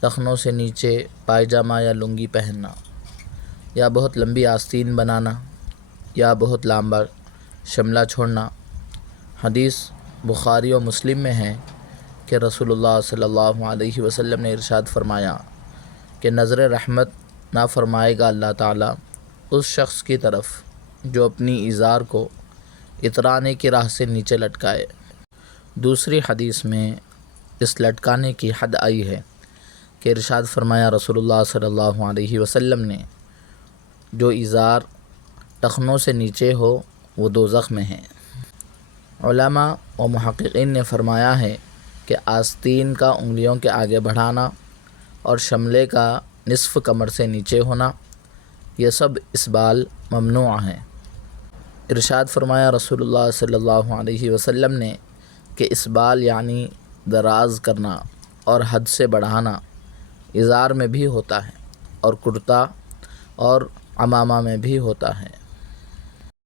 ٹخنوں سے نیچے پائجامہ یا لنگی پہننا، یا بہت لمبی آستین بنانا، یا بہت لمبا شملہ چھوڑنا۔ حدیث بخاری و مسلم میں ہے کہ رسول اللہ صلی اللہ علیہ وسلم نے ارشاد فرمایا کہ نظر رحمت نہ فرمائے گا اللہ تعالیٰ اس شخص کی طرف جو اپنی ازار کو اترانے کی راہ سے نیچے لٹکائے۔ دوسری حدیث میں اس لٹکانے کی حد آئی ہے کہ ارشاد فرمایا رسول اللہ صلی اللہ علیہ وسلم نے، جو ازار ٹخنوں سے نیچے ہو وہ دوزخ میں ہے۔ علماء و محققین نے فرمایا ہے کہ آستین کا انگلیوں کے آگے بڑھانا اور شملے کا نصف کمر سے نیچے ہونا، یہ سب اسبال ممنوع ہیں۔ ارشاد فرمایا رسول اللہ صلی اللہ علیہ وسلم نے کہ اسبال یعنی دراز کرنا اور حد سے بڑھانا ازار میں بھی ہوتا ہے اور کرتا اور عمامہ میں بھی ہوتا ہے۔